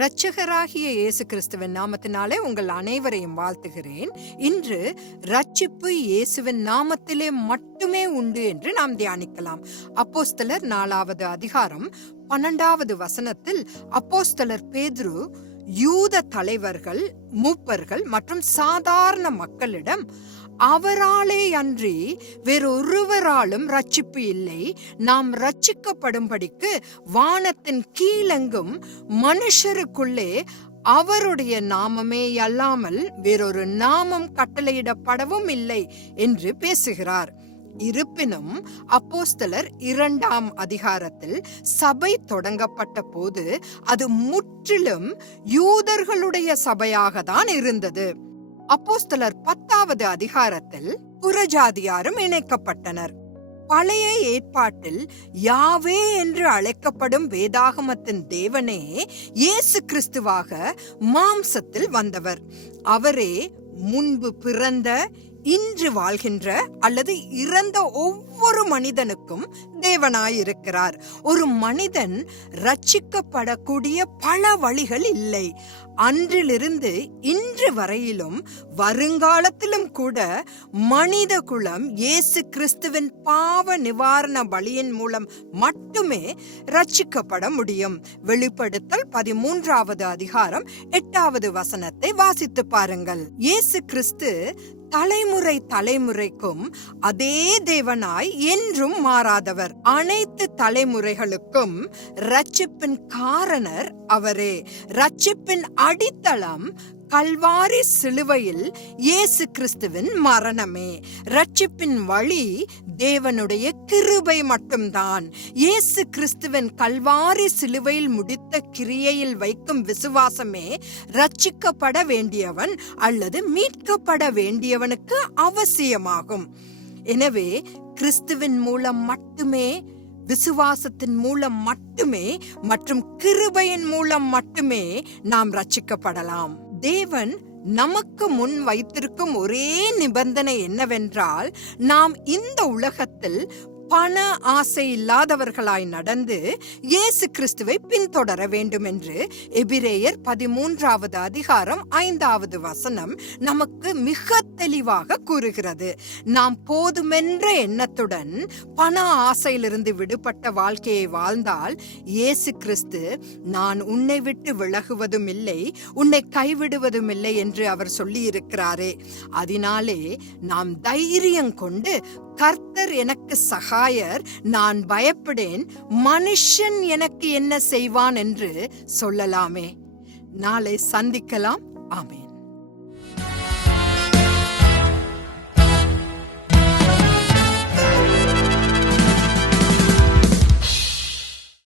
இரட்சகராகிய இயேசு கிறிஸ்துவின் நாமத்தினாலே உங்கள் அனைவரையும் வாழ்த்துகிறேன். இன்று ரட்சிப்பு இயேசுவின் நாமத்திலே மட்டுமே உண்டு என்று நாம் தியானிக்கலாம். அப்போஸ்தலர் நாலாவது அதிகாரம் பன்னெண்டாவது வசனத்தில் அப்போஸ்தலர் பேதுரு யூத தலைவர்கள் மூப்பர்கள் மற்றும் சாதாரண மக்களிடம் அவராலே அன்றி வேறொருவராலும் ரட்சிப்பு இல்லை நாம் ரட்சிக்கப்படும்படிக்கு வானத்தின் கீழெங்கும் மனுஷருக்குள்ளே அவருடைய நாமமே அல்லாமல் வேறொரு நாமம் கட்டளையிடப்படவும் இல்லை என்று பேசுகிறார். இருப்பினும் அப்போஸ்தலர் இரண்டாம் அதிகாரத்தில் சபை தொடங்கப்பட்ட போது அது முற்றிலும் யூதர்களுடைய சபையாக தான் இருந்தது. அப்போஸ்தலர் பத்தாவது அதிகாரத்தில் புறஜாதியாரும் இணைக்கப்பட்டனர். பழைய ஏற்பாட்டில் யாவே என்று அழைக்கப்படும் வேதாகமத்தின் தேவனே இயேசு கிறிஸ்துவாக மாம்சத்தில் வந்தவர். அவரே முன்பு பிறந்த இன்று வாழ்கின்ற அல்லது இறந்த ஒவ்வொரு மனிதனுக்கும் தேவனாயிருக்கிறார். ஒரு மனிதன் ரட்சிக்கப்படக்கூடிய பல வழிகள் இல்லை. அன்றிலிருந்து இன்று வரையிலும் வருங்காலத்திலும் கூட மனித குலம் இயேசு கிறிஸ்துவின் பாவ நிவாரண பலியின் மூலம் மட்டுமே ரட்சிக்கப்பட முடியும். வெளிப்படுத்தல் பதிமூன்றாவது அதிகாரம் எட்டாவது வசனத்தை வாசித்து பாருங்கள். இயேசு கிறிஸ்து தலைமுறை தலைமுறைக்கும் அதே தேவனாய் என்றும் மாறாதவர். அனைத்து தலைமுறைகளுக்கும் ரட்சிப்பின் காரணர் அவரே. ரட்சிப்பின் அடித்தளம் கல்வாரி சிலுவையில் இயேசு கிறிஸ்துவின் மரணமே. ரட்சிப்பின் வழி தேவனுடைய கிருபை மட்டும்தான். இயேசு கிறிஸ்துவின் கல்வாரி சிலுவையில் முடித்த கிரியையில் வைக்கும் விசுவாசமே ரட்சிக்கப்பட வேண்டியவன் அல்லது மீட்கப்பட வேண்டியவனுக்கு அவசியமாகும். எனவே கிறிஸ்துவின் மூலம் மட்டுமே விசுவாசத்தின் மூலம் மட்டுமே மற்றும் கிருபையின் மூலம் மட்டுமே நாம் ரட்சிக்கப்படலாம் தேவன் நமக்கு முன் வைத்திருக்கும் ஒரே நிபந்தனை என்னவென்றால் நாம் இந்த உலகத்தில் பண ஆசை இல்லாதவர்களாய் நடந்து இயேசு கிறிஸ்துவை பின்தொடர வேண்டும் என்று எபிரேயர் பதிமூன்றாவது அதிகாரம் ஐந்தாவது வசனம் நமக்கு மிக தெளிவாக கூறுகிறது. நாம் போதுமென்ற எண்ணத்துடன் பண ஆசையிலிருந்து விடுபட்ட வாழ்க்கையை வாழ்ந்தால் இயேசு கிறிஸ்து நான் உன்னை விட்டு விலகுவதும் இல்லை உன்னை கைவிடுவதும் இல்லை என்று அவர் சொல்லி இருக்கிறாரே அதனாலே நாம் தைரியம் கொண்டு கர்த்தர் எனக்கு சகாயர் நான் பயப்படேன் மனுஷன் எனக்கு என்ன செய்வான் என்று சொல்லலாமே. நாளை சந்திக்கலாம். ஆமே